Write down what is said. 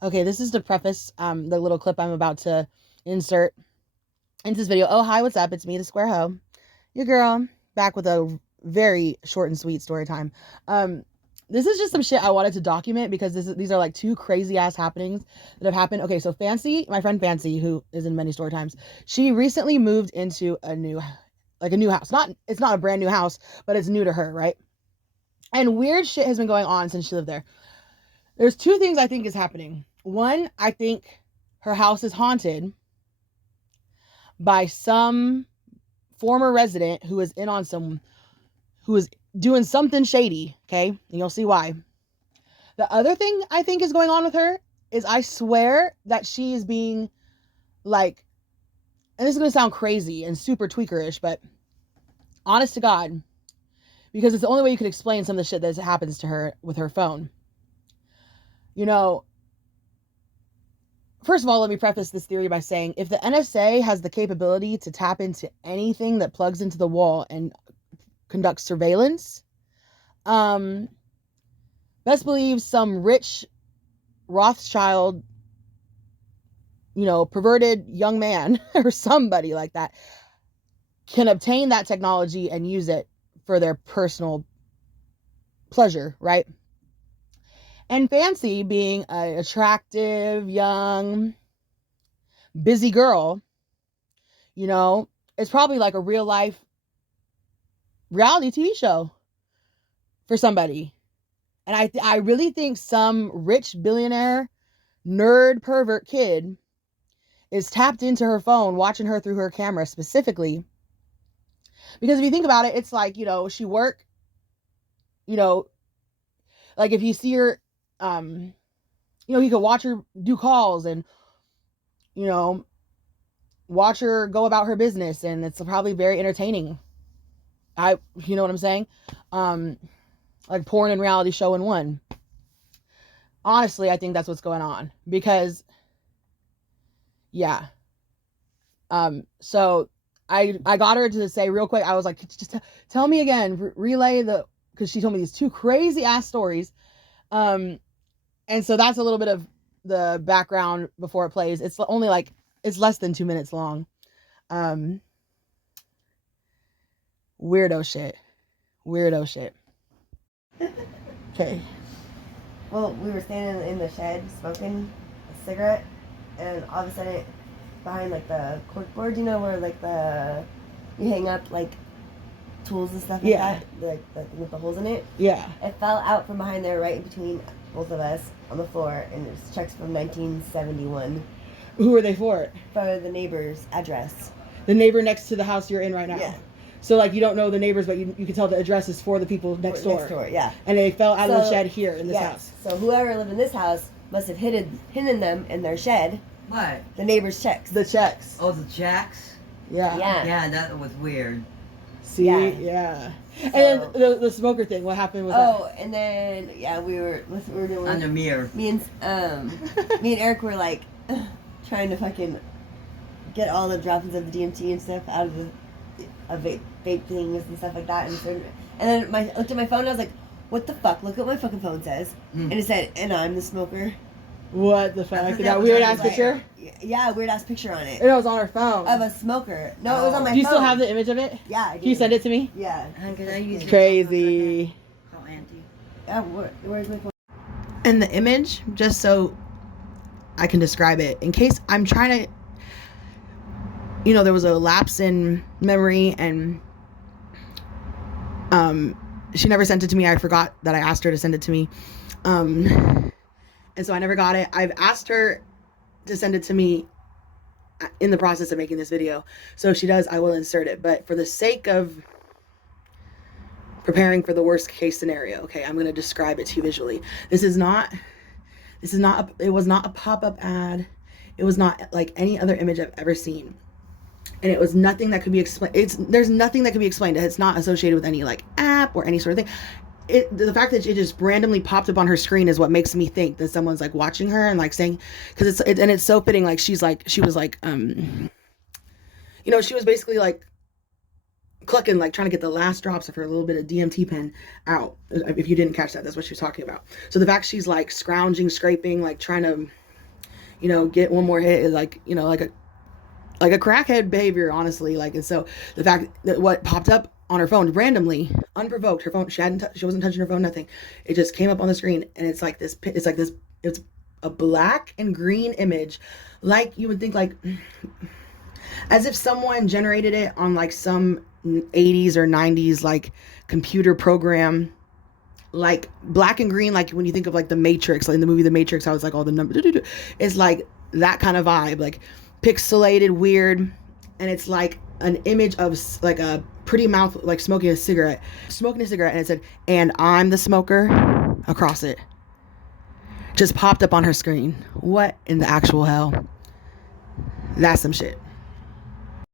Okay, this is to preface the little clip I'm about to insert into this video. Oh, hi, what's up? It's me, the Square Hoe, your girl, back with a very short and sweet story time. This is just some shit I wanted to document because these are like two crazy ass happenings that have happened. Okay, so Fancy, my friend Fancy, who is in many story times, she recently moved into a new house. It's not a brand new house, but it's new to her, right? And weird shit has been going on since she lived there. There's two things I think is happening. One, I think her house is haunted by some former resident who is who is doing something shady, okay? And you'll see why. The other thing I think is going on with her is I swear that she is being like, and this is going to sound crazy and super tweakerish, but honest to God, because it's the only way you can explain some of the shit that happens to her with her phone. You know, first of all, let me preface this theory by saying if the NSA has the capability to tap into anything that plugs into the wall and conducts surveillance, best believe some rich Rothschild, perverted young man or somebody like that can obtain that technology and use it for their personal pleasure, right? And Fancy, being an attractive, young, busy girl, it's probably like a real life reality TV show for somebody. And I really think some rich billionaire nerd pervert kid is tapped into her phone, watching her through her camera specifically. Because if you think about it, it's like, she work, like if you see her, you could watch her do calls and, watch her go about her business, and it's probably very entertaining. You know what I'm saying? Like porn and reality show in one. Honestly, I think that's what's going on because, yeah. So I got her to say real quick. I was like, just tell me again, relay because she told me these two crazy ass stories. And so that's a little bit of the background before it plays. It's only it's less than 2 minutes long. Weirdo shit. Okay. Well, we were standing in the shed smoking a cigarette, and all of a sudden, behind like the corkboard, where you hang up like tools and stuff like that, with the holes in it. Yeah. It fell out from behind there, right in between both of us on the floor, and it's checks from 1971. Who are they for? For the neighbor's address. The neighbor next to the house you're in right now. Yeah. So you don't know the neighbors, but you can tell the address is for the people next door. Next door, yeah. And they fell out of the shed here in this house. So whoever lived in this house must have hidden them in their shed. What? The neighbor's checks. The checks. Oh, the checks? Yeah. Yeah, that was weird. See? Yeah. So, and then the smoker thing, what happened with that? Oh, and then, we were doing... On the mirror. Me and Eric were like, trying to fucking get all the droppings of the DMT and stuff out of the vape things and stuff like that. And then I looked at my phone and I was like, what the fuck? Look what my fucking phone says. And it said, and I'm the smoker. What the fuck? That weird ass picture? Yeah, weird ass picture on it. It was on her phone. Of a smoker. No, it was on my phone. Do you still have the image of it? Yeah, I do. Can you send it to me? Yeah. Crazy. Call Auntie. Yeah, where's my phone? And the image, just so I can describe it, in case I'm trying to, there was a lapse in memory, and she never sent it to me. I forgot that I asked her to send it to me. And so I never got it. I've asked her to send it to me in the process of making this video. So if she does, I will insert it. But for the sake of preparing for the worst case scenario, okay, I'm going to describe it to you visually. It was not a pop-up ad. It was not like any other image I've ever seen. And it was nothing that could be explained. There's nothing that could be explained. It's not associated with any app or any sort of thing. The fact that it just randomly popped up on her screen is what makes me think that someone's watching her and saying, because it's so fitting. She was she was basically clucking, trying to get the last drops of her little bit of DMT pen out. If you didn't catch that, that's what she was talking about. So the fact she's scrounging, scraping, trying to get one more hit is like, like a crackhead behavior, honestly. Like, and so the fact that what popped up on her phone randomly, unprovoked, her phone, she wasn't touching her phone, nothing. It just came up on the screen, and it's like this, it's a black and green image, like you would think, like as if someone generated it on like some 80s or 90s like computer program, like black and green, like when you think of like the Matrix, like in the movie The Matrix, how it's like all the numbers. It's like that kind of vibe, like pixelated, weird, and it's like an image of like a pretty mouth, like smoking a cigarette, and it said, "And I'm the smoker," across it. Just popped up on her screen. What in the actual hell? That's some shit.